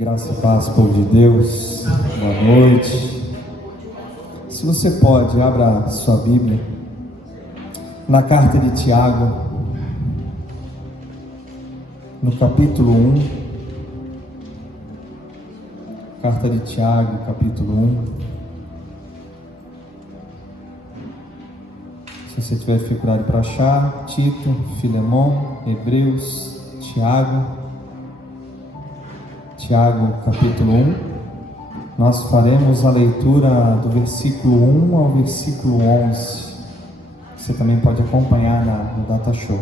Graça e paz, povo de Deus. Boa noite. Se você pode, abra sua Bíblia na carta de Tiago, no capítulo 1. Carta de Tiago, capítulo 1. Se você tiver dificuldade para achar, Tito, Filemão, Hebreus, Tiago, capítulo 1. Nós faremos a leitura do versículo 1 ao versículo 11. Você também pode acompanhar no Data Show.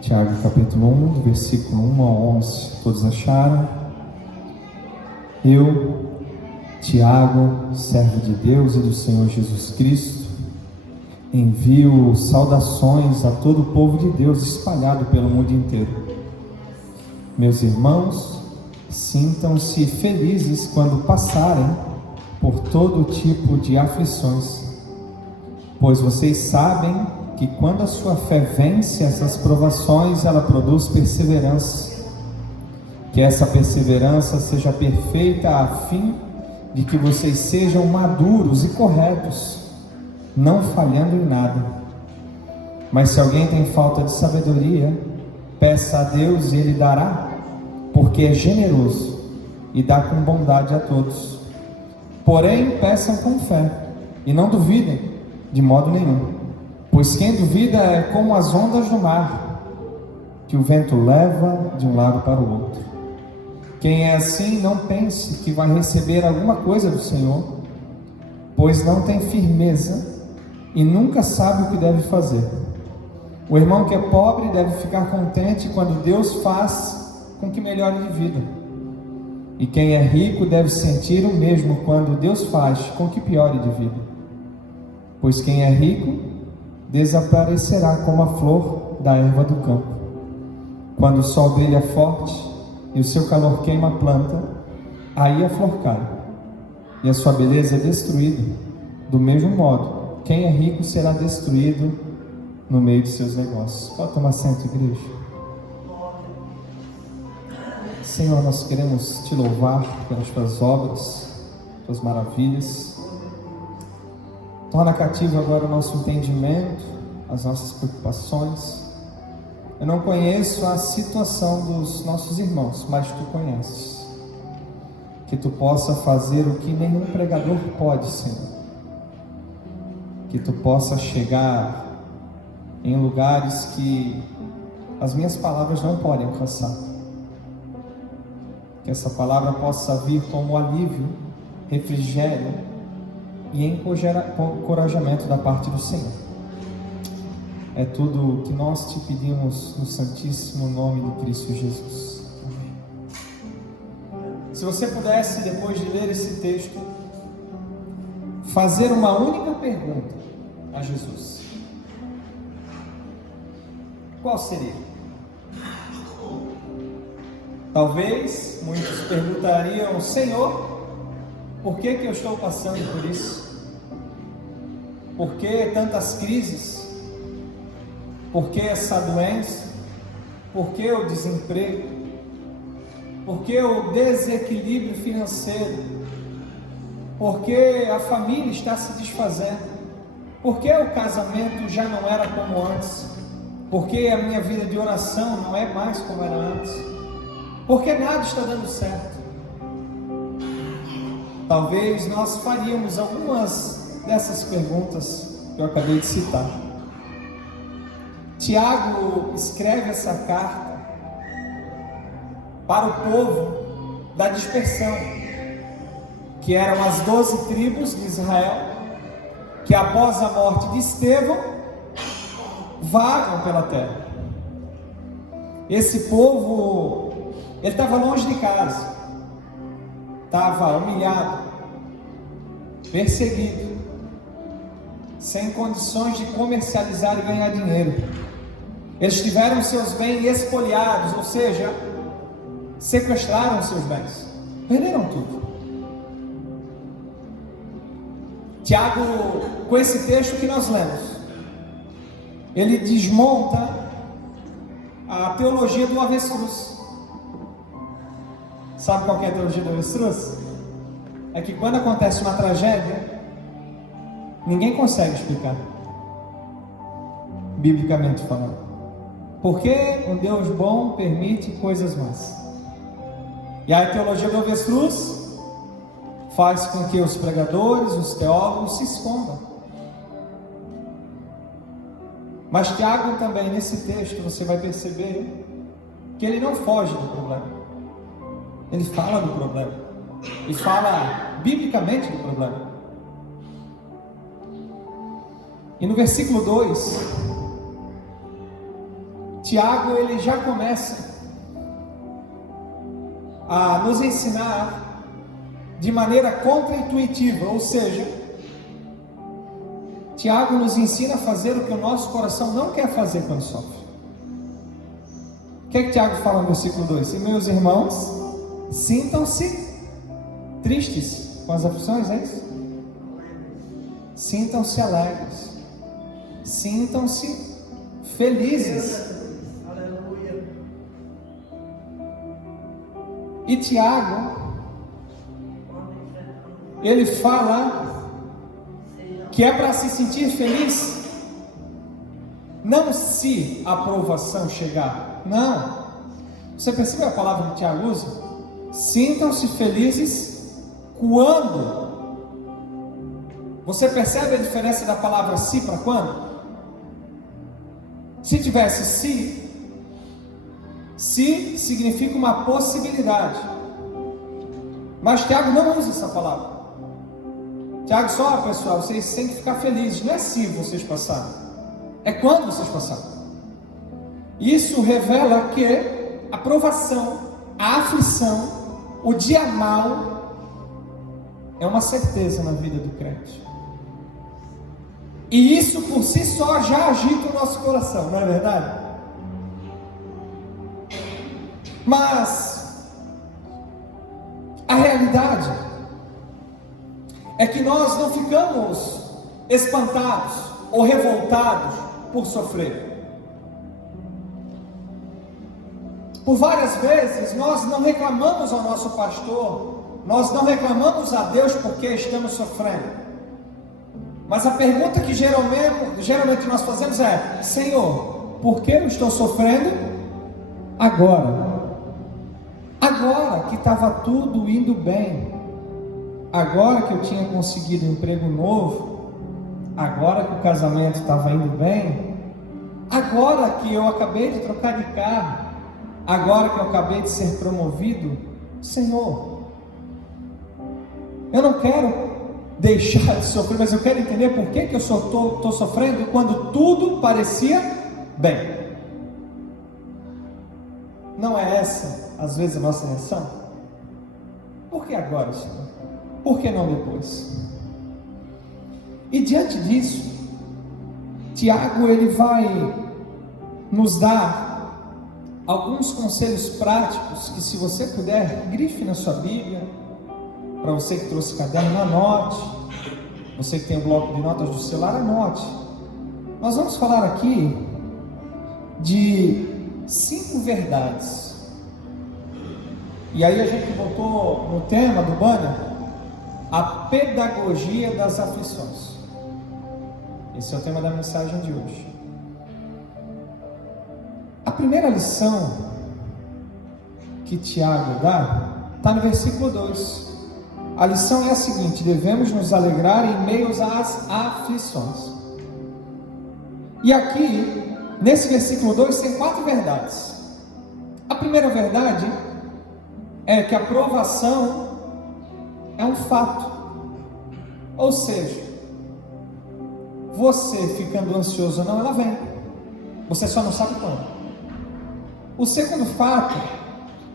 Tiago, capítulo 1, do versículo 1 ao 11. Todos acharam? Eu, Tiago, servo de Deus e do Senhor Jesus Cristo, envio saudações a todo o povo de Deus espalhado pelo mundo inteiro. Meus irmãos, sintam-se felizes quando passarem por todo tipo de aflições, pois vocês sabem que quando a sua fé vence essas provações, ela produz perseverança. Que essa perseverança seja perfeita a fim de que vocês sejam maduros e corretos, não falhando em nada. Mas se alguém tem falta de sabedoria, peça a Deus e Ele dará, porque é generoso e dá com bondade a todos. Porém, peçam com fé e não duvidem de modo nenhum, pois quem duvida é como as ondas do mar, que o vento leva de um lado para o outro. Quem é assim, não pense que vai receber alguma coisa do Senhor, pois não tem firmeza e nunca sabe o que deve fazer. O irmão que é pobre deve ficar contente quando Deus faz com que melhore de vida. E quem é rico deve sentir o mesmo quando Deus faz com que piore de vida. Pois quem é rico desaparecerá como a flor da erva do campo. Quando o sol brilha forte e o seu calor queima a planta, aí a flor cai e a sua beleza é destruída. Do mesmo modo, quem é rico será destruído no meio de seus negócios. Pode tomar assento, igreja. Senhor, nós queremos Te louvar pelas Tuas obras, Tuas maravilhas. Torna cativo agora o nosso entendimento, as nossas preocupações. Eu não conheço a situação dos nossos irmãos, mas Tu conheces. Que Tu possa fazer o que nenhum pregador pode, Senhor. Que Tu possa chegar em lugares que as minhas palavras não podem alcançar. Que essa palavra possa vir como alívio, refrigério e encorajamento da parte do Senhor. É tudo o que nós Te pedimos no santíssimo nome de Cristo Jesus. Amém. Se você pudesse, depois de ler esse texto, fazer uma única pergunta a Jesus, qual seria? Talvez muitos perguntariam: Senhor, por que eu estou passando por isso? Por que tantas crises? Por que essa doença? Por que o desemprego? Por que o desequilíbrio financeiro? Por que a família está se desfazendo? Por que o casamento já não era como antes? Por que a minha vida de oração não é mais como era antes? Por que nada está dando certo? Talvez nós faríamos algumas dessas perguntas que eu acabei de citar. Tiago escreve essa carta para o povo da dispersão, que eram as 12 tribos de Israel, que após a morte de Estevão vagam pela terra. Esse povo, ele estava longe de casa, estava humilhado, perseguido, sem condições de comercializar e ganhar dinheiro. Eles tiveram seus bens espoliados, ou seja, sequestraram seus bens, perderam tudo. Tiago, com esse texto que nós lemos, ele desmonta a teologia do avestruz. Sabe qual que é a teologia do avestruz? É que quando acontece uma tragédia, ninguém consegue explicar, biblicamente falando. Por que um Deus bom permite coisas más? E a teologia do avestruz faz com que os pregadores, os teólogos se escondam. Mas Tiago também, nesse texto, você vai perceber que ele não foge do problema. Ele fala do problema. Ele fala biblicamente do problema. E no versículo 2, Tiago ele já começa a nos ensinar de maneira contraintuitiva, ou seja, Tiago nos ensina a fazer o que o nosso coração não quer fazer quando sofre. O que é que Tiago fala no versículo 2? E meus irmãos, sintam-se tristes com as aflições, é isso? Sintam-se alegres, sintam-se felizes. E Tiago, ele fala que é para se sentir feliz, não se a aprovação chegar, não. Você percebeu a palavra que Tiago usa? Sintam-se felizes quando. Você percebe a diferença da palavra se para quando? Se tivesse se significa uma possibilidade, mas Tiago não usa essa palavra. Tiago só, pessoal, vocês têm que ficar felizes, não é se vocês passarem, é quando vocês passarem. Isso revela que a provação, a aflição, o dia mau é uma certeza na vida do crente. E isso por si só já agita o nosso coração, não é verdade? Mas a realidade é que nós não ficamos espantados ou revoltados por sofrer. Por várias vezes nós não reclamamos ao nosso pastor, nós não reclamamos a Deus porque estamos sofrendo. Mas a pergunta que geralmente nós fazemos é: Senhor, por que eu estou sofrendo agora? Agora que estava tudo indo bem, agora que eu tinha conseguido um emprego novo, agora que o casamento estava indo bem, agora que eu acabei de trocar de carro, agora que eu acabei de ser promovido, Senhor, eu não quero deixar de sofrer, mas eu quero entender por que eu estou sofrendo quando tudo parecia bem. Não é essa, às vezes, a nossa reação? Por que agora, Senhor? Por que não depois? E diante disso, Tiago ele vai nos dar alguns conselhos práticos que, se você puder, grife na sua Bíblia. Para você que trouxe caderno, anote. Você que tem um bloco de notas do celular, anote. Nós vamos falar aqui de 5 verdades. E aí a gente botou no tema do banner a pedagogia das aflições. Esse é o tema da mensagem de hoje. A primeira lição que Tiago dá está no versículo 2. A lição é a seguinte: devemos nos alegrar em meio às aflições. E aqui, nesse versículo 2, tem 4 verdades. A primeira verdade é que a provação é um fato. Ou seja, você ficando ansioso ou não, ela vem. Você só não sabe quando. O segundo fato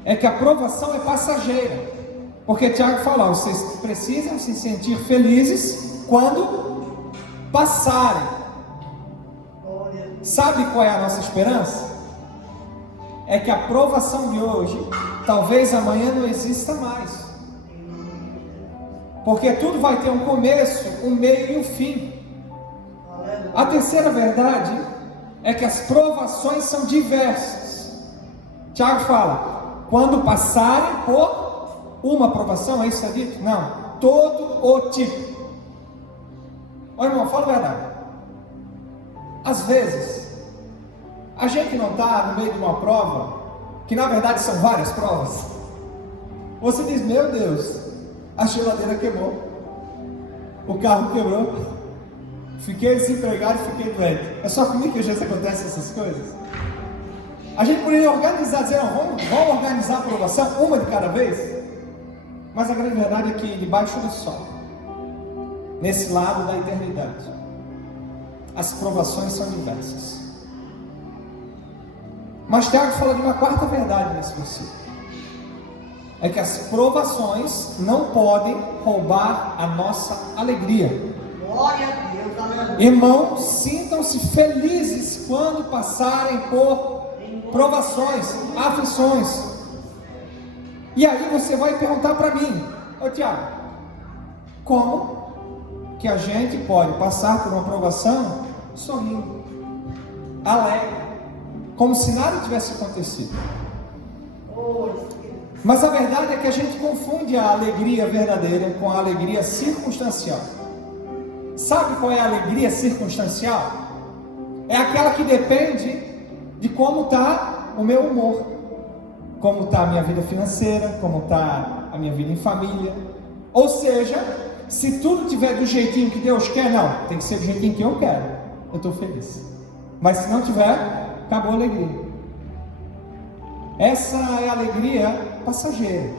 é que a provação é passageira. Porque Tiago fala, vocês precisam se sentir felizes quando passarem. Sabe qual é a nossa esperança? É que a provação de hoje, talvez amanhã não exista mais. Porque tudo vai ter um começo, um meio e um fim. A terceira verdade é que as provações são diversas. Tiago fala, quando passarem por uma provação, é isso que está dito? Não, todo o tipo. Olha, irmão, fala a verdade. Às vezes, a gente não está no meio de uma prova, que na verdade são várias provas. Você diz, meu Deus, a geladeira queimou, o carro quebrou, fiquei desempregado e fiquei doente. É só comigo que às vezes acontecem essas coisas. A gente poderia organizar, dizer, não, vamos organizar a provação, uma de cada vez. Mas a grande verdade é que debaixo do sol, nesse lado da eternidade, as provações são diversas. Mas Tiago fala de uma quarta verdade nesse versículo. É que as provações não podem roubar a nossa alegria. Glória a Deus, aleluia. Irmãos, sintam-se felizes quando passarem por provações, aflições. E aí você vai perguntar para mim, ô Tiago, como que a gente pode passar por uma provação sorrindo, alegre, como se nada tivesse acontecido? Mas a verdade é que a gente confunde a alegria verdadeira com a alegria circunstancial. Sabe qual é a alegria circunstancial? É aquela que depende de como está o meu humor, como está a minha vida financeira, como está a minha vida em família. Ou seja, se tudo estiver do jeitinho que Deus quer, não, tem que ser do jeitinho que eu quero, eu estou feliz. Mas se não tiver, acabou a alegria. Essa é a alegria passageira.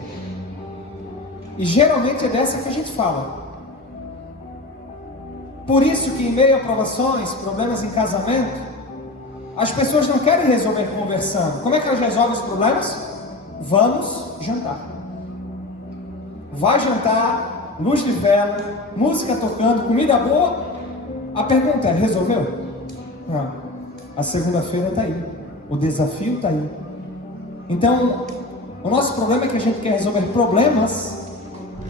E geralmente é dessa que a gente fala. Por isso que em meio a provações, problemas em casamento, as pessoas não querem resolver conversando. Como é que elas resolvem os problemas? Vamos jantar. Vai jantar, luz de vela, música tocando, comida boa. A pergunta é, resolveu? Não. A segunda-feira está aí. O desafio está aí. Então, o nosso problema é que a gente quer resolver problemas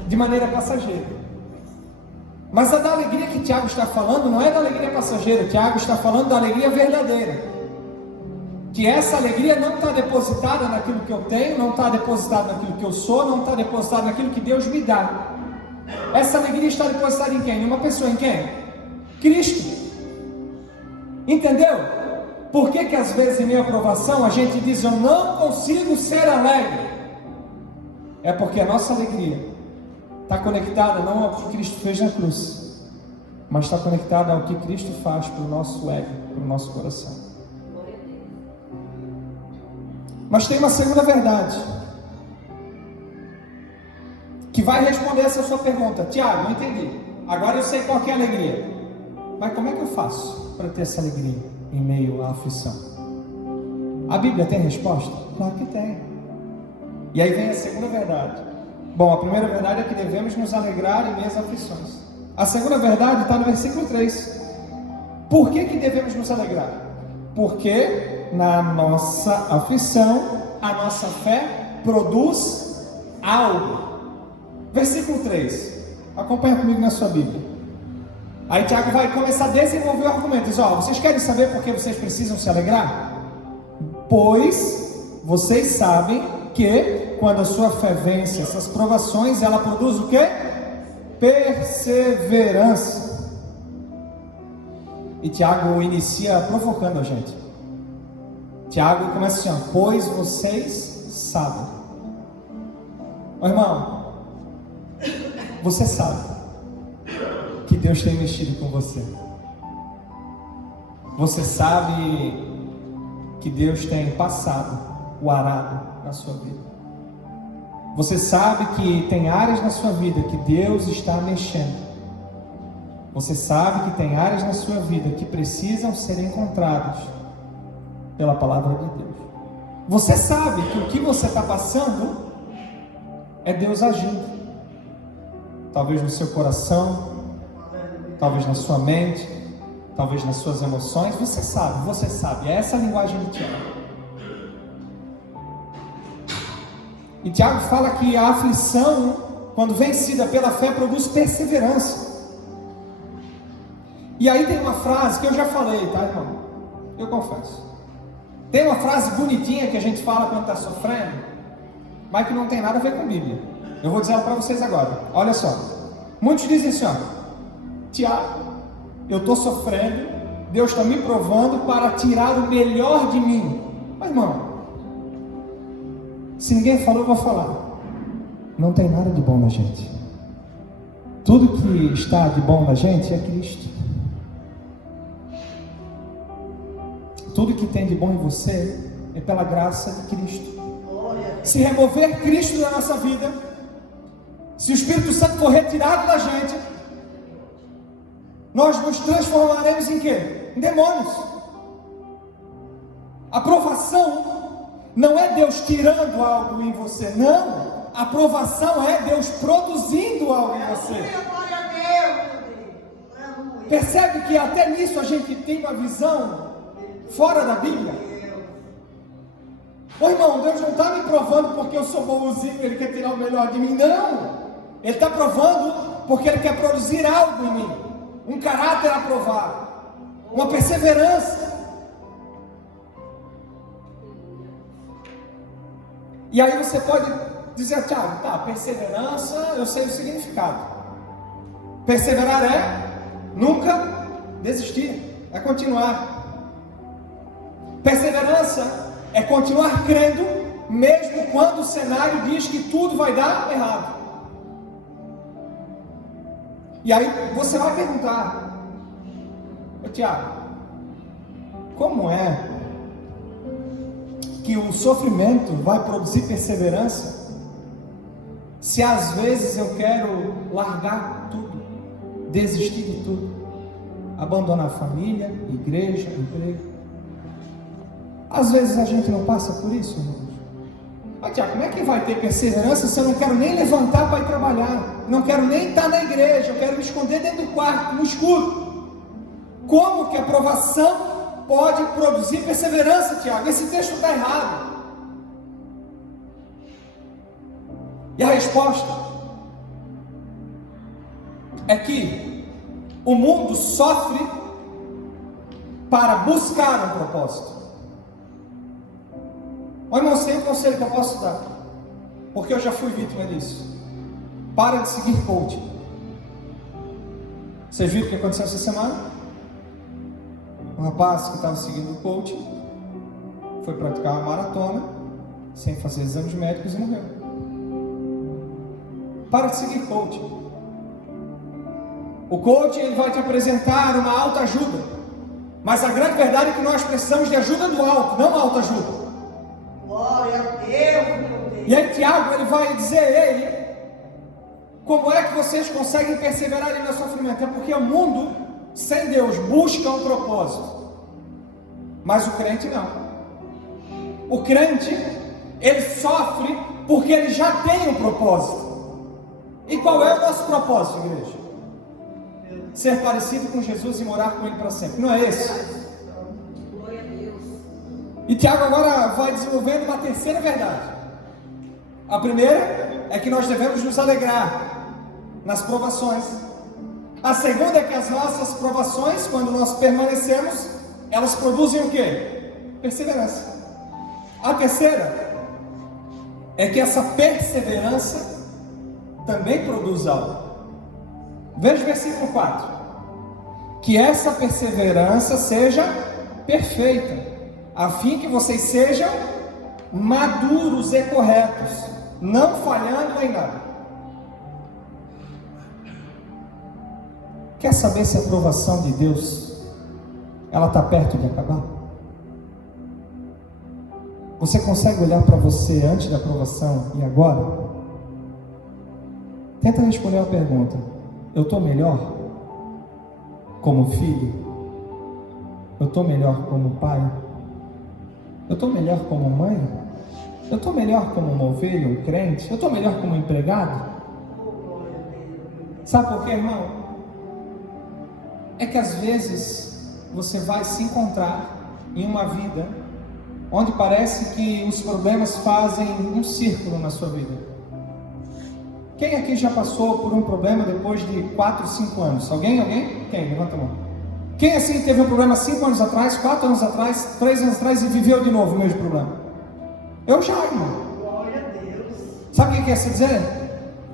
de maneira passageira. Mas a da alegria que Tiago está falando não é da alegria passageira. Tiago está falando da alegria verdadeira. Que essa alegria não está depositada naquilo que eu tenho, não está depositada naquilo que eu sou, não está depositada naquilo que Deus me dá. Essa alegria está depositada em quem? Em uma pessoa, em quem? Cristo. Entendeu? Por que às vezes em meio à provação a gente diz, eu não consigo ser alegre? É porque a nossa alegria está conectada não ao que Cristo fez na cruz, mas está conectada ao que Cristo faz para o nosso ego, para o nosso coração. Mas tem uma segunda verdade que vai responder essa sua pergunta. Tiago, não entendi. Agora eu sei qual que é a alegria. Mas como é que eu faço para ter essa alegria em meio à aflição? A Bíblia tem resposta? Claro que tem. E aí vem a segunda verdade. Bom, a primeira verdade é que devemos nos alegrar em meio às aflições. A segunda verdade está no versículo 3. Por que devemos nos alegrar? Porque na nossa aflição, a nossa fé produz algo. Versículo 3. Acompanha comigo na sua Bíblia. Aí Tiago vai começar a desenvolver o argumento. Diz, vocês querem saber por que vocês precisam se alegrar? Pois vocês sabem que quando a sua fé vence essas provações, ela produz o quê? Perseverança. E Tiago inicia provocando a gente. Tiago começa assim, pois vocês sabem. Ô irmão, você sabe que Deus tem mexido com você. Você sabe que Deus tem passado o arado na sua vida. Você sabe que tem áreas na sua vida que Deus está mexendo. Você sabe que tem áreas na sua vida que precisam ser encontradas pela palavra de Deus. Você sabe que o que você está passando é Deus agindo. Talvez no seu coração, talvez na sua mente, talvez nas suas emoções. Você sabe. É essa a linguagem de Tiago. E Tiago fala que a aflição, quando vencida pela fé, produz perseverança. E aí tem uma frase que eu já falei, tá, irmão? Eu confesso. Tem uma frase bonitinha que a gente fala quando está sofrendo, mas que não tem nada a ver com Bíblia. Eu vou dizer ela para vocês agora. Olha só. Muitos dizem assim, ó, Tiago, eu estou sofrendo, Deus está me provando para tirar o melhor de mim. Mas irmão, se ninguém falou, eu vou falar. Não tem nada de bom na gente. Tudo que está de bom na gente é Cristo. Tudo que tem de bom em você é pela graça de Cristo. Se remover Cristo da nossa vida, se o Espírito Santo for retirado da gente, nós nos transformaremos em quê? Em demônios. A provação não é Deus tirando algo em você, não. A provação é Deus produzindo algo em você. Percebe que até nisso a gente tem uma visão fora da Bíblia? Ô irmão, Deus não está me provando porque eu sou bonzinho, Ele quer tirar o melhor de mim, não. Ele está provando porque Ele quer produzir algo em mim, um caráter a provar, uma perseverança. E aí você pode dizer, Tiago, tá, perseverança, eu sei o significado. Perseverar é nunca desistir, é continuar. Perseverança é continuar crendo, mesmo quando o cenário diz que tudo vai dar errado. E aí você vai perguntar, Tiago, como é que o sofrimento vai produzir perseverança, se às vezes eu quero largar tudo, desistir de tudo, abandonar a família, igreja, emprego? Às vezes a gente não passa por isso, irmãos. Mas Tiago, como é que vai ter perseverança se eu não quero nem levantar para ir trabalhar? Não quero nem estar na igreja, eu quero me esconder dentro do quarto, no escuro. Como que a provação pode produzir perseverança, Tiago? Esse texto está errado. E a resposta é que o mundo sofre para buscar um propósito. Olha, irmão, tem um conselho que eu posso dar, porque eu já fui vítima disso. Para de seguir coaching. Vocês viram o que aconteceu essa semana? Um rapaz que estava seguindo o coaching foi praticar uma maratona sem fazer exames médicos e morreu. Para de seguir coaching. O coaching, ele vai te apresentar uma autoajuda, mas a grande verdade é que nós precisamos de ajuda do alto, não autoajuda. Glória a Deus, meu Deus. E aí Tiago, ele vai dizer, como é que vocês conseguem perseverar em meu sofrimento? É porque o mundo sem Deus busca um propósito, mas o crente não. O crente, ele sofre porque ele já tem um propósito. E qual é o nosso propósito, igreja? Ser parecido com Jesus e morar com Ele para sempre. Não é esse? E Tiago agora vai desenvolvendo uma terceira verdade. A primeira é que nós devemos nos alegrar nas provações. A segunda é que as nossas provações, quando nós permanecemos, elas produzem o quê? Perseverança. A terceira é que essa perseverança também produz algo. Veja o versículo 4. Que essa perseverança seja perfeita, a fim que vocês sejam maduros e corretos, não falhando em nada. Quer saber se a aprovação de Deus ela está perto de acabar? Você consegue olhar para você antes da aprovação e agora? Tenta responder a pergunta: eu estou melhor como filho? Eu estou melhor como pai? Eu estou melhor como mãe? Eu estou melhor como uma ovelha, um crente? Eu estou melhor como empregado? Sabe por quê, irmão? É que às vezes você vai se encontrar em uma vida onde parece que os problemas fazem um círculo na sua vida. Quem aqui já passou por um problema depois de 4, 5 anos? Alguém? Quem? Levanta a mão. Quem assim teve um problema 5 anos atrás, 4 anos atrás, 3 anos atrás e viveu de novo o mesmo problema? Eu já, irmão. Glória a Deus. Sabe o que quer dizer?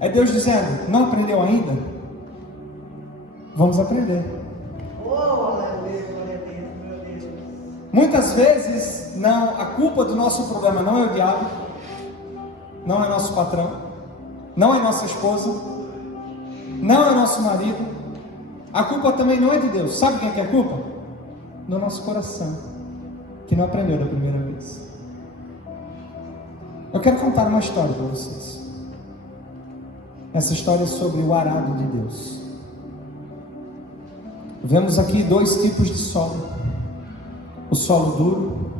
É Deus dizendo: não aprendeu ainda? Vamos aprender. Oh, aleluia, glória a Deus, meu Deus. Muitas vezes, não, a culpa do nosso problema não é o diabo, não é nosso patrão, não é nossa esposa, não é nosso marido. A culpa também não é de Deus. Sabe quem é que é a culpa? Do nosso coração, que não aprendeu da primeira vez. Eu quero contar uma história para vocês. Essa história é sobre o arado de Deus. Vemos aqui dois tipos de solo: o solo duro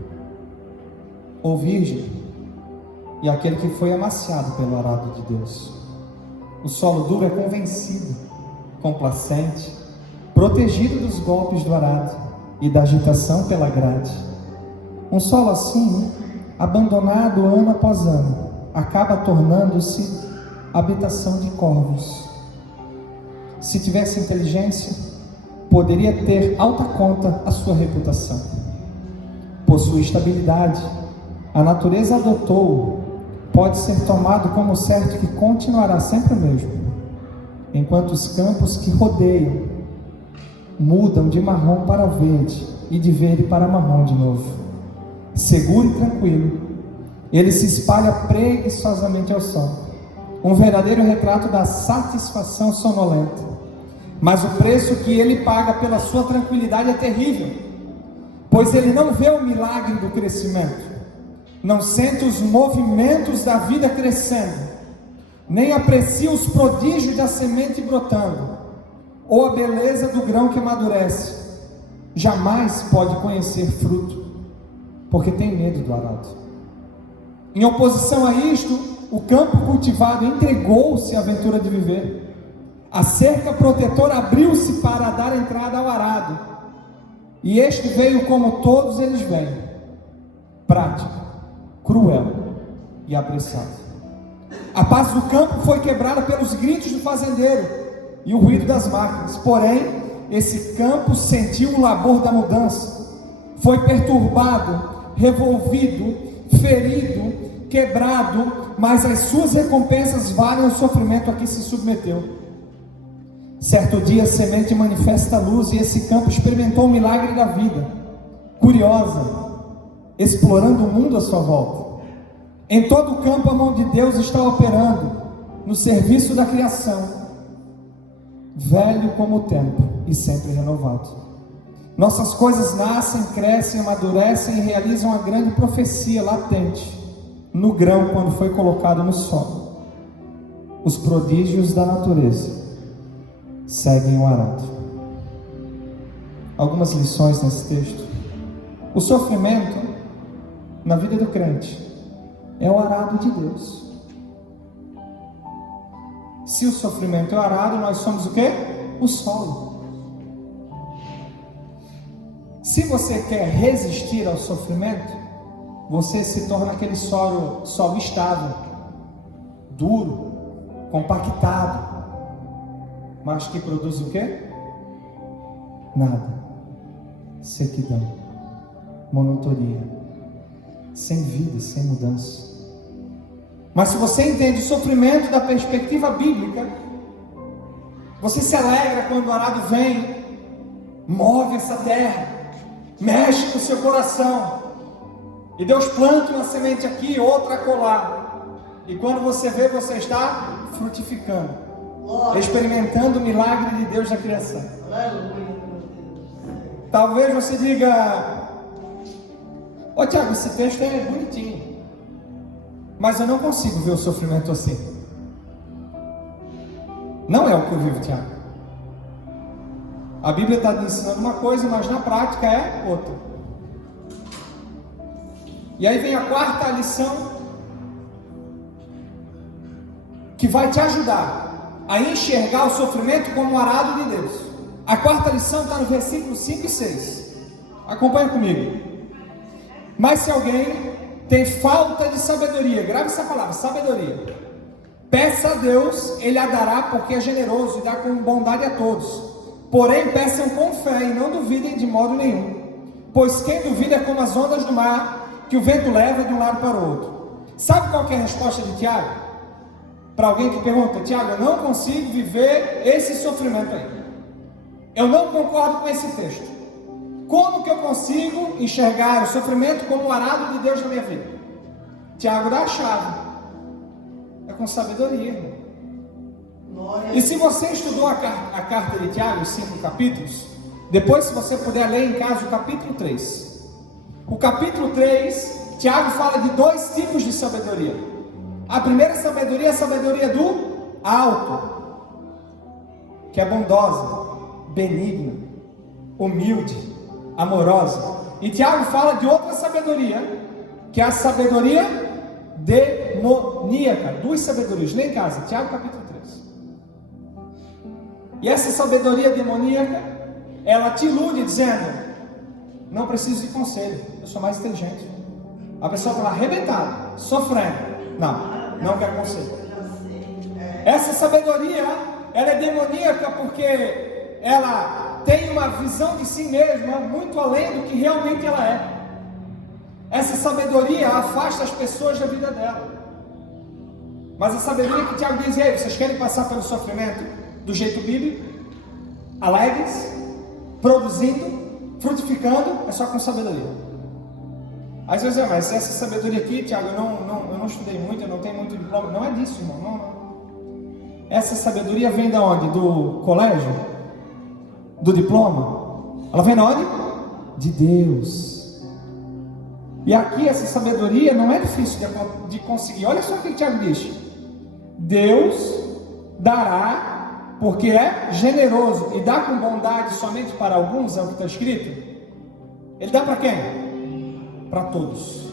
ou virgem, e aquele que foi amaciado pelo arado de Deus. O solo duro é convencido, complacente, protegido dos golpes do arado e da agitação pela grade. Um solo assim, abandonado ano após ano, acaba tornando-se habitação de corvos. Se tivesse inteligência, poderia ter alta conta a sua reputação. Por sua estabilidade, a natureza adotou, pode ser tomado como certo que continuará sempre o mesmo, enquanto os campos que rodeiam mudam de marrom para verde e de verde para marrom de novo. Seguro e tranquilo, ele se espalha preguiçosamente ao sol. Um verdadeiro retrato da satisfação sonolenta. Mas o preço que ele paga pela sua tranquilidade é terrível, pois ele não vê o milagre do crescimento, não sente os movimentos da vida crescendo, nem aprecia os prodígios da semente brotando, ou a beleza do grão que amadurece. Jamais pode conhecer fruto, porque tem medo do arado. Em oposição a isto, o campo cultivado entregou-se à aventura de viver. A cerca protetora abriu-se para dar entrada ao arado, e este veio como todos eles vêm: prático, cruel e apressado. A paz do campo foi quebrada pelos gritos do fazendeiro e o ruído das máquinas. Porém, esse campo sentiu o labor da mudança, foi perturbado, revolvido, ferido, quebrado, mas as suas recompensas valem o sofrimento a que se submeteu. Certo dia a semente manifesta a luz, e esse campo experimentou o milagre da vida, curiosa, explorando o mundo à sua volta. Em todo o campo a mão de Deus está operando, no serviço da criação, velho como o tempo e sempre renovado. Nossas coisas nascem, crescem, amadurecem e realizam a grande profecia latente no grão quando foi colocado no solo. Os prodígios da natureza seguem o arado. Algumas lições nesse texto. O sofrimento na vida do crente é o arado de Deus. Se o sofrimento é o arado, nós somos o quê? O solo. Se você quer resistir ao sofrimento, você se torna aquele solo estável, duro, compactado, mas que produz o quê? Nada. Sequidão, monotonia, sem vida, sem mudança. Mas se você entende o sofrimento da perspectiva bíblica, você se alegra quando o arado vem, move essa terra, mexe com o seu coração, e Deus planta uma semente aqui, outra acolá, e quando você vê, você está frutificando, experimentando o milagre de Deus na criação. Talvez você diga: ô Tiago, esse texto é bonitinho, mas eu não consigo ver o sofrimento assim. Não é o que eu vivo, Tiago. A Bíblia está ensinando uma coisa, mas na prática é outra. E aí vem a quarta lição, que vai te ajudar a enxergar o sofrimento como um arado de Deus. A quarta lição está no versículo 5 e 6. Acompanha comigo. Mas se alguém tem falta de sabedoria, grave essa palavra, sabedoria, peça a Deus, Ele a dará, porque é generoso e dá com bondade a todos. Porém, peçam com fé e não duvidem de modo nenhum, pois quem duvida é como as ondas do mar, que o vento leva de um lado para o outro. Sabe qual que é a resposta de Tiago? para alguém que pergunta: Tiago, eu não consigo viver esse sofrimento aí, eu não concordo com esse texto, como que eu consigo enxergar o sofrimento como o arado de Deus na minha vida? Tiago dá a chave, é com sabedoria, irmão. E se você estudou a carta de Tiago, os 5 capítulos, depois, se você puder ler em casa o capítulo 3. O capítulo 3, Tiago fala de 2 tipos de sabedoria. A primeira sabedoria é a sabedoria do alto, que é bondosa, benigna, humilde, amorosa. E Tiago fala de outra sabedoria, que é a sabedoria demoníaca. 2 sabedorias, lê em casa, Tiago capítulo 3. E essa sabedoria demoníaca, ela te ilude dizendo: não preciso de conselho, eu sou mais inteligente. A pessoa está lá arrebentada, sofrendo. Não quer conselho. Essa sabedoria, ela é demoníaca porque ela tem uma visão de si mesma muito além do que realmente ela é. Essa sabedoria afasta as pessoas da vida dela. Mas a sabedoria que Tiago diz: ei, vocês querem passar pelo sofrimento do jeito bíblico, alegres, produzindo, frutificando, é só com sabedoria. Às vezes mas essa sabedoria aqui, Tiago, eu não estudei muito, eu não tenho muito diploma. Não é disso, irmão, não. Essa sabedoria vem de onde? Do colégio? Do diploma? Ela vem de onde? De Deus. E aqui essa sabedoria não é difícil de conseguir. Olha só o que o Tiago diz: Deus dará, porque é generoso, e dá com bondade somente para alguns, é o que está escrito. Ele dá para quem? Para todos.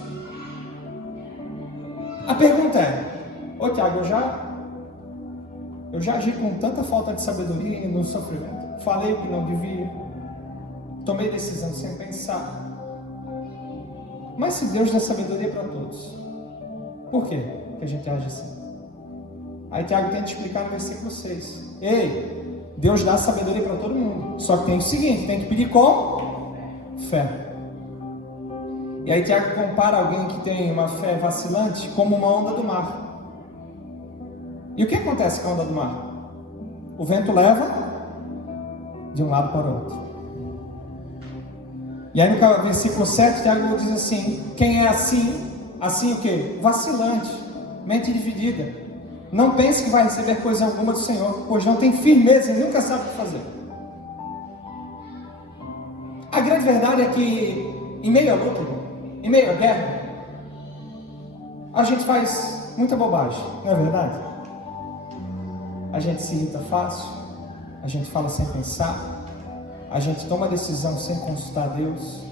A pergunta é: ô Tiago, eu já agi com tanta falta de sabedoria no sofrimento, falei o que não devia, tomei decisão sem pensar. Mas se Deus dá sabedoria para todos, por que a gente age assim? Aí Tiago tenta explicar no versículo 6. Ei, Deus dá sabedoria para todo mundo, só que tem o seguinte: tem que pedir com fé. E aí Tiago compara alguém que tem uma fé vacilante como uma onda do mar. E o que acontece com a onda do mar? O vento leva de um lado para o outro. E aí no versículo 7, Tiago diz assim: quem é assim o quê? Vacilante, mente dividida, não pense que vai receber coisa alguma do Senhor, pois não tem firmeza e nunca sabe o que fazer. A grande verdade é que em meio à luta, em meio à guerra, a gente faz muita bobagem, não é verdade? A gente se irrita fácil, a gente fala sem pensar, a gente toma decisão sem consultar Deus.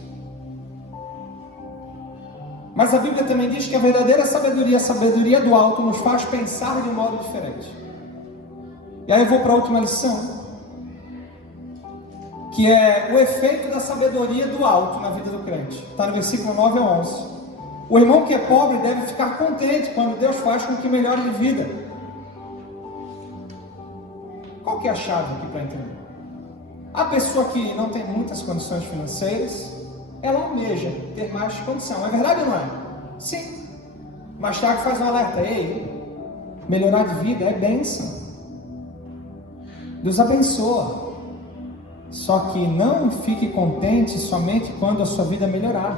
Mas a Bíblia também diz que a verdadeira sabedoria, a sabedoria do alto, nos faz pensar de um modo diferente. E aí eu vou para a última lição, que é o efeito da sabedoria do alto na vida do crente. Está no versículo 9 a 11. O irmão que é pobre deve ficar contente quando Deus faz com que melhore de vida. Qual que é a chave aqui para entender? A pessoa que não tem muitas condições financeiras, ela almeja ter mais condição. É verdade ou não é? Sim. Mas Tiago faz um alerta: ei, melhorar de vida é bênção. Deus abençoa. Só que não fique contente somente quando a sua vida melhorar.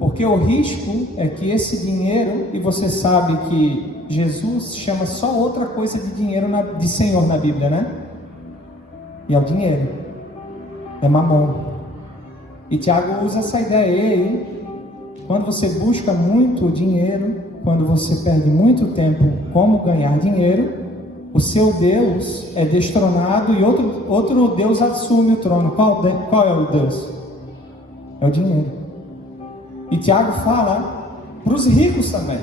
Porque o risco é que esse dinheiro, e você sabe que Jesus chama só outra coisa de dinheiro, de Senhor na Bíblia, né? E é o dinheiro, é mamon. E Tiago usa essa ideia aí: quando você busca muito dinheiro, quando você perde muito tempo como ganhar dinheiro, o seu Deus é destronado e outro Deus assume o trono. Qual é o Deus? É o dinheiro. E Tiago fala para os ricos também.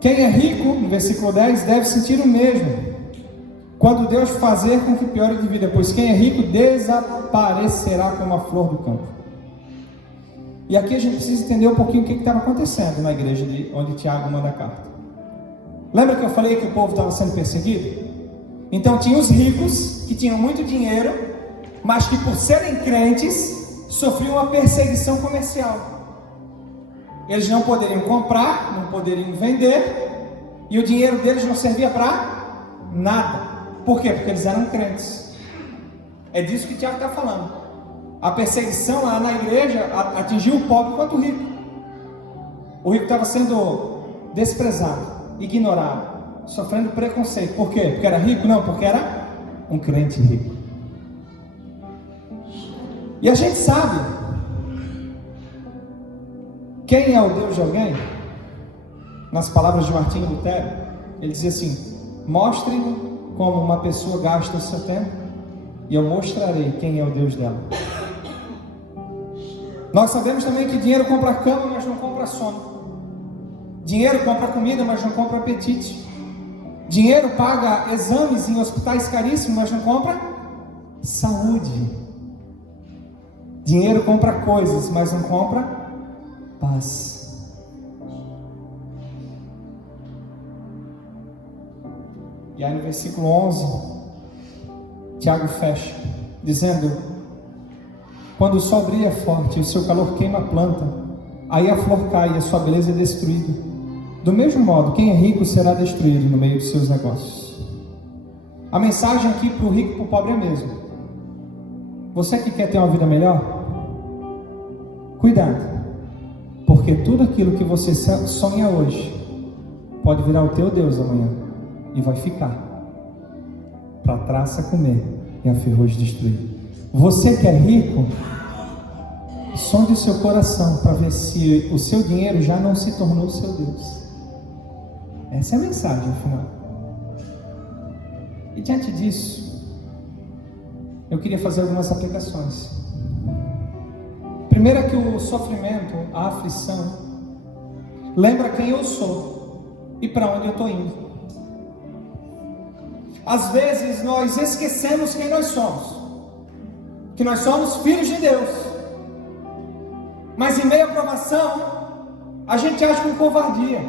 Quem é rico, no versículo 10, deve sentir o mesmo quando Deus fazer com que piore de vida, pois quem é rico desaparecerá como a flor do campo. E aqui a gente precisa entender um pouquinho o que estava acontecendo na igreja onde Tiago manda a carta. Lembra que eu falei que o povo estava sendo perseguido? Então tinha os ricos que tinham muito dinheiro, mas que por serem crentes sofriam uma perseguição comercial. Eles não poderiam comprar, não poderiam vender, E o dinheiro deles não servia para nada. Por quê? Porque eles eram crentes. É disso que Tiago está falando. A perseguição lá na igreja atingiu o pobre quanto o rico. O rico estava sendo desprezado, ignorado, sofrendo preconceito. Por quê? Porque era rico? Não, porque era um crente rico. E a gente sabe quem é o Deus de alguém? Nas palavras de Martinho Lutero, ele dizia assim: mostre-me como uma pessoa gasta o seu tempo, e eu mostrarei quem é o Deus dela. Nós sabemos também que dinheiro compra cama, mas não compra sono. Dinheiro compra comida, mas não compra apetite. Dinheiro paga exames em hospitais caríssimos, mas não compra saúde. Dinheiro compra coisas, mas não compra paz. E aí no versículo 11, Tiago fecha, dizendo: quando o sol brilha forte e o seu calor queima a planta, aí a flor cai e a sua beleza é destruída. Do mesmo modo, quem é rico será destruído no meio dos seus negócios. A mensagem aqui para o rico e para o pobre é a mesma. Você que quer ter uma vida melhor, cuidado, porque tudo aquilo que você sonha hoje pode virar o teu Deus amanhã e vai ficar para a traça comer e a ferrugem destruir. Você que é rico, sonde o seu coração para ver se o seu dinheiro já não se tornou o seu Deus. Essa é a mensagem final. E diante disso, eu queria fazer algumas aplicações. Primeiro é que o sofrimento, a aflição, lembra quem eu sou e para onde eu estou indo. Às vezes nós esquecemos quem nós somos, que nós somos filhos de Deus, mas em meio à provação a gente age com covardia.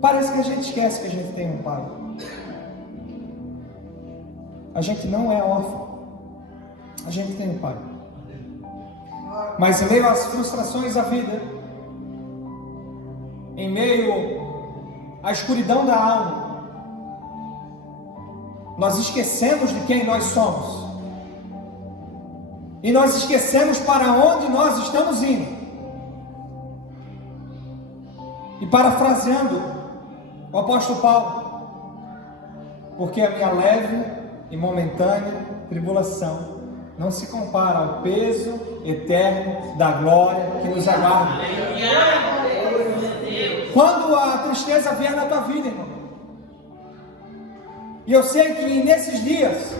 Parece que a gente esquece que a gente tem um pai. A gente não é órfão, a gente tem um pai. Mas em meio às frustrações da vida, em meio à escuridão da alma, nós esquecemos de quem nós somos. E nós esquecemos para onde nós estamos indo. E parafraseando o apóstolo Paulo: porque a minha leve e momentânea tribulação não se compara ao peso eterno da glória que nos aguarda. Quando a tristeza vier na tua vida, irmão, e eu sei que nesses dias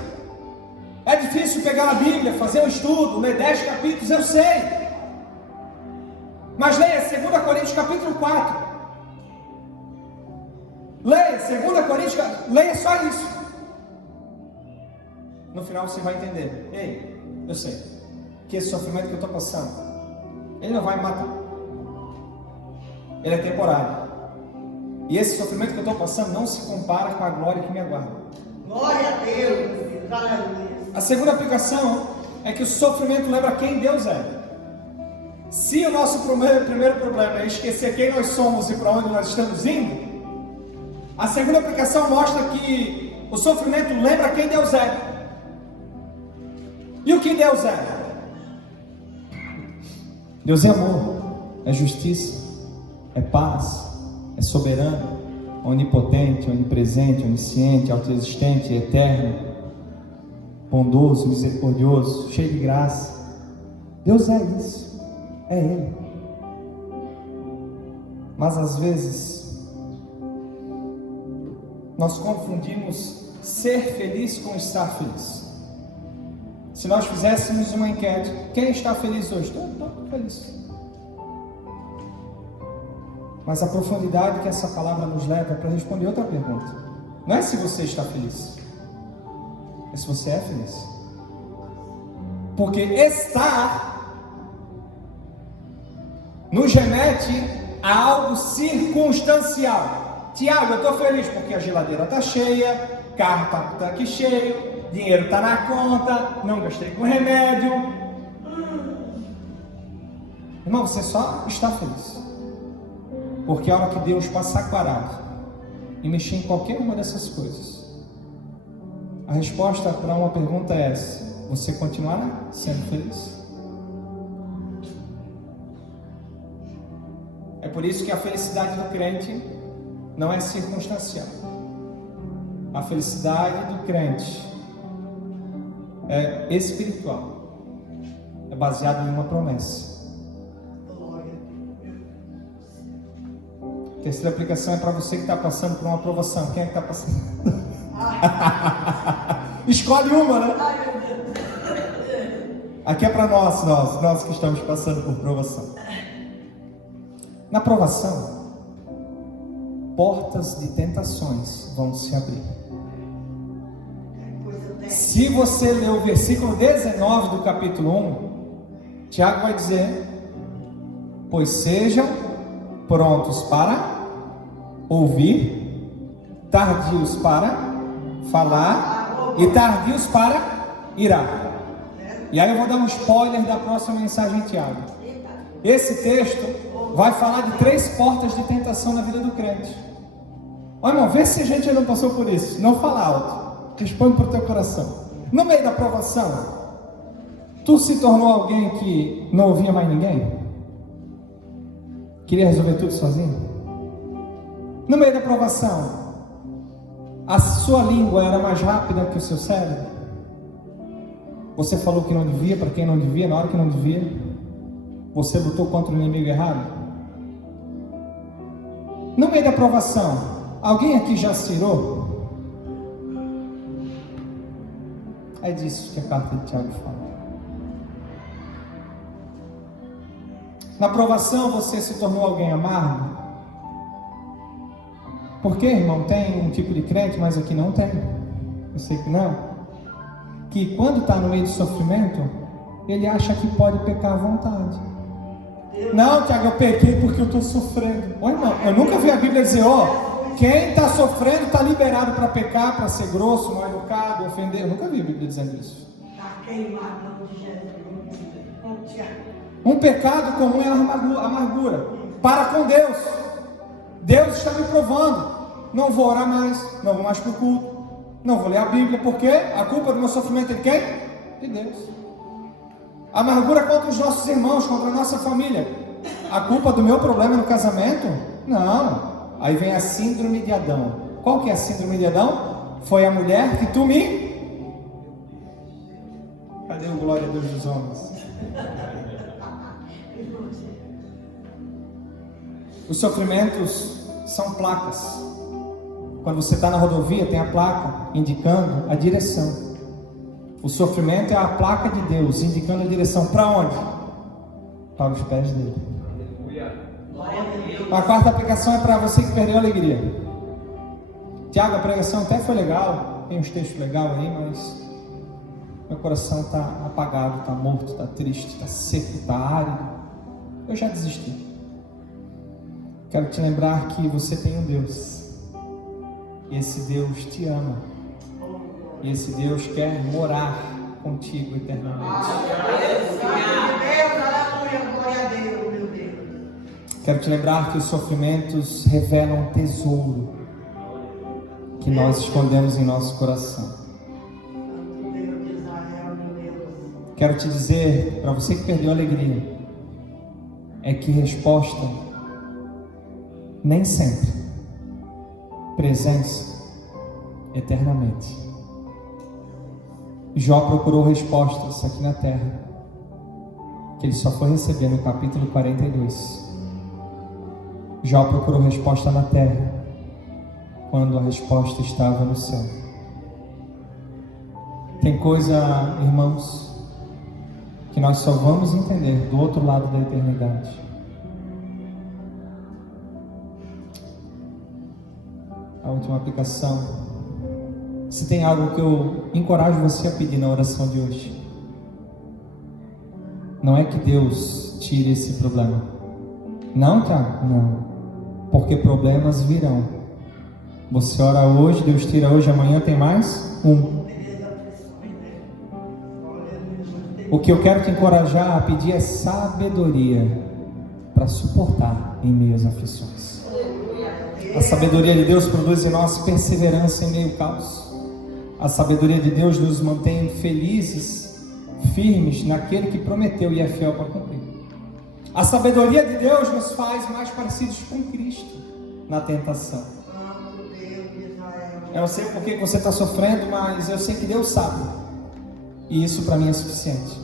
é difícil pegar a Bíblia, fazer um estudo, ler 10 capítulos, eu sei. Mas leia 2 Coríntios capítulo 4. Leia 2 Coríntios, leia só isso. No final você vai entender. Ei, eu sei que esse sofrimento que eu estou passando, ele não vai me matar. Ele é temporário. E esse sofrimento que eu estou passando não se compara com a glória que me aguarda. Glória a Deus, aleluia. A segunda aplicação é que o sofrimento lembra quem Deus é. Se o nosso primeiro problema é esquecer quem nós somos e para onde nós estamos indo, a segunda aplicação mostra que o sofrimento lembra quem Deus é. E o que Deus é? Deus é amor, é justiça, é paz, é soberano, onipotente, onipresente, onisciente, autoexistente, eterno, bondoso, misericordioso, cheio de graça. Deus é isso, é Ele. Mas às vezes nós confundimos ser feliz com estar feliz. Se nós fizéssemos uma enquete: quem está feliz hoje? Estou feliz. Mas a profundidade que essa palavra nos leva é para responder outra pergunta. Não é se você está feliz, é se você é feliz. Porque estar nos remete a algo circunstancial. Tiago, eu estou feliz porque a geladeira está cheia, o carro está aqui cheio, dinheiro está na conta, não gastei com remédio. Irmão, você só está feliz porque a hora que Deus passar quarado e mexer em qualquer uma dessas coisas, a resposta para uma pergunta é essa: você continuará sendo feliz? É por isso que a felicidade do crente não é circunstancial. A felicidade do crente é espiritual. É baseada em uma promessa. A terceira aplicação é para você que está passando por uma provação. Quem é que está passando? Escolhe uma, né? Aqui é para nós que estamos passando por provação. Na provação, portas de tentações vão se abrir. Se você ler o versículo 19 do capítulo 1, Tiago vai dizer: pois sejam prontos para ouvir, tardios para falar e tardios para irar. E aí eu vou dar um spoiler da próxima mensagem de Tiago. Esse texto vai falar de 3 portas de tentação na vida do crente. Olha, irmão, vê se a gente ainda não passou por isso. Não fala alto. Responde para o teu coração. No meio da provação, tu se tornou alguém que não ouvia mais ninguém? Queria resolver tudo sozinho? No meio da provação, a sua língua era mais rápida que o seu cérebro? Você falou que não devia para quem não devia, na hora que não devia? Você lutou contra o inimigo errado? No meio da provação, alguém aqui já se irou? É disso que a carta de Tiago fala. Na provação você se tornou alguém amargo? Porque, irmão, tem um tipo de crente, mas aqui não tem. Eu sei que não. Que quando está no meio do sofrimento, ele acha que pode pecar à vontade. Não, Tiago, eu pequei porque eu estou sofrendo. Ô, irmão, eu nunca vi a Bíblia dizer, quem está sofrendo está liberado para pecar, para ser grosso, mal educado, ofender. Eu nunca vi a Bíblia dizendo isso. Um pecado comum é a amargura para com Deus. Deus está me provando. Não vou orar mais, não vou mais para o culto, não vou ler a Bíblia, porque a culpa do meu sofrimento é de quem? De Deus. A amargura contra os nossos irmãos, contra a nossa família. A culpa do meu problema no casamento? Não. Aí vem a síndrome de Adão. Qual que é a síndrome de Adão? Foi a mulher que tu me... Cadê o glória a Deus dos homens? Os sofrimentos são placas. Quando você está na rodovia, tem a placa indicando a direção. O sofrimento é a placa de Deus indicando a direção para onde? Para os pés dele. A quarta aplicação é para você que perdeu a alegria. Tiago, a pregação até foi legal, tem uns textos legais aí, mas meu coração está apagado, está morto, está triste, está seco, está árido. Eu já desisti. Quero te lembrar que você tem um Deus. E esse Deus te ama. E esse Deus quer morar contigo eternamente. Quero te lembrar que os sofrimentos revelam tesouro que nós escondemos em nosso coração. Quero te dizer, para você que perdeu a alegria, é que resposta nem sempre, presença eternamente. Jó procurou respostas aqui na terra, que ele só foi receber no capítulo 42. Jó procurou resposta na terra, quando a resposta estava no céu. Tem coisa, irmãos, que nós só vamos entender do outro lado da eternidade. A última aplicação. Se tem algo que eu encorajo você a pedir na oração de hoje, não é que Deus tire esse problema. Não, Tiago? Não. Porque problemas virão. Você ora hoje, Deus tira hoje, amanhã tem mais um. O que eu quero te encorajar a pedir é sabedoria para suportar em meio às aflições. A sabedoria de Deus produz em nós perseverança em meio ao caos. A sabedoria de Deus nos mantém felizes, firmes naquele que prometeu e é fiel para cumprir. A sabedoria de Deus nos faz mais parecidos com Cristo na tentação. Eu não sei por que você está sofrendo, mas eu sei que Deus sabe. E isso para mim é suficiente.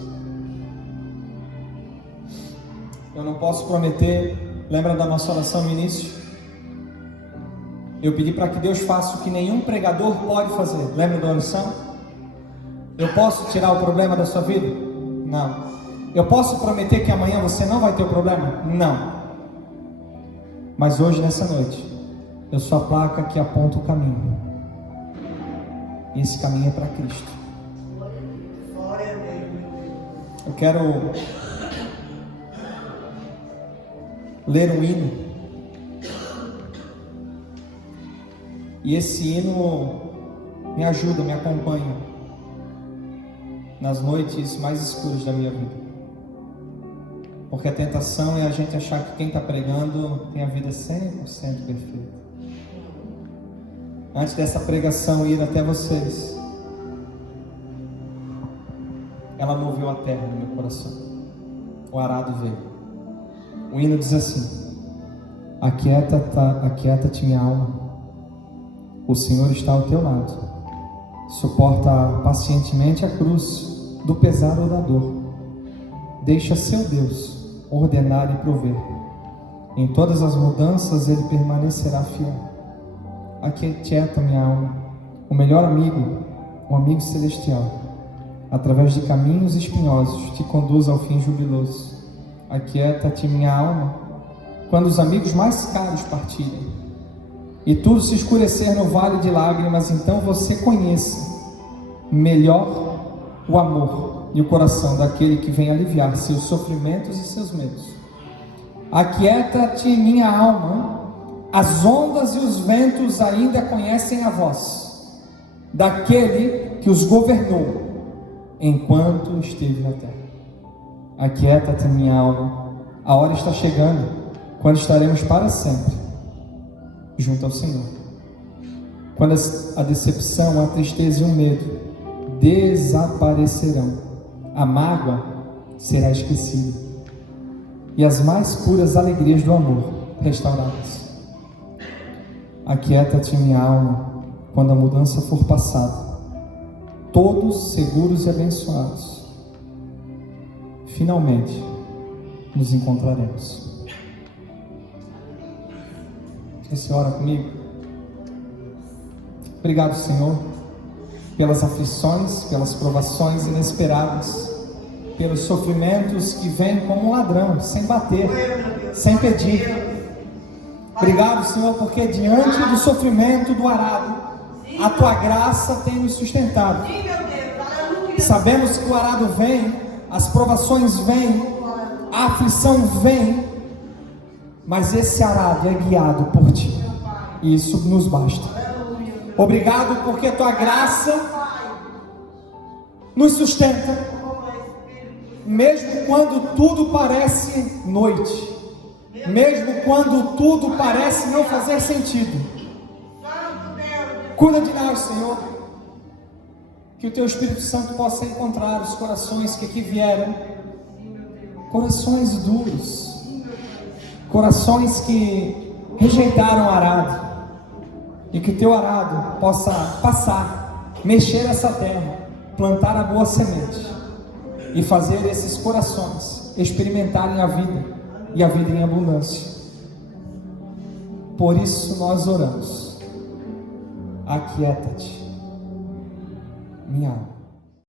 Eu não posso prometer. Lembra da nossa oração no início? Eu pedi para que Deus faça o que nenhum pregador pode fazer. Lembra da oração? Eu posso tirar o problema da sua vida? Não. Eu posso prometer que amanhã você não vai ter o problema? Não. Mas hoje, nessa noite, eu sou a placa que aponta o caminho. E esse caminho é para Cristo. Eu quero ler um hino. E esse hino me ajuda, me acompanha nas noites mais escuras da minha vida. Porque a tentação é a gente achar que quem está pregando tem a vida 100% perfeita. Antes dessa pregação ir até vocês, ela moveu a terra no meu coração. O arado veio. O hino diz assim: aquieta-te minha alma, o Senhor está ao teu lado. Suporta pacientemente a cruz do pesar ou da dor. Deixa seu Deus ordenar e prover. Em todas as mudanças Ele permanecerá fiel. Aquieta minha alma, o melhor amigo, o amigo celestial, através de caminhos espinhosos te conduz ao fim jubiloso. Aquieta-te minha alma, quando os amigos mais caros partirem e tudo se escurecer no vale de lágrimas, então você conheça melhor o amor e o coração daquele que vem aliviar seus sofrimentos e seus medos. Aquieta-te minha alma, as ondas e os ventos ainda conhecem a voz daquele que os governou enquanto esteve na terra. Aquieta-te minha alma, a hora está chegando, quando estaremos para sempre junto ao Senhor. Quando a decepção, a tristeza e o medo desaparecerão, a mágoa será esquecida e as mais puras alegrias do amor restauradas. Aquieta-te minha alma, quando a mudança for passada, todos seguros e abençoados, finalmente nos encontraremos. Você ora comigo? Obrigado, Senhor, pelas aflições, pelas provações inesperadas, pelos sofrimentos que vêm como um ladrão, sem bater, sem pedir. Obrigado, Senhor, porque diante do sofrimento do arado, a Tua graça tem nos sustentado. Sabemos que o arado vem, as provações vêm, a aflição vem, mas esse arado é guiado por Ti, e isso nos basta. Obrigado porque Tua graça nos sustenta, mesmo quando tudo parece noite, mesmo quando tudo parece não fazer sentido. Cuida de nós, Senhor, que o Teu Espírito Santo possa encontrar os corações que aqui vieram, corações duros, corações que rejeitaram o arado, e que o Teu arado possa passar, mexer essa terra, plantar a boa semente e fazer esses corações experimentarem a vida, e a vida em abundância. Por isso nós oramos: aquieta-te minha alma.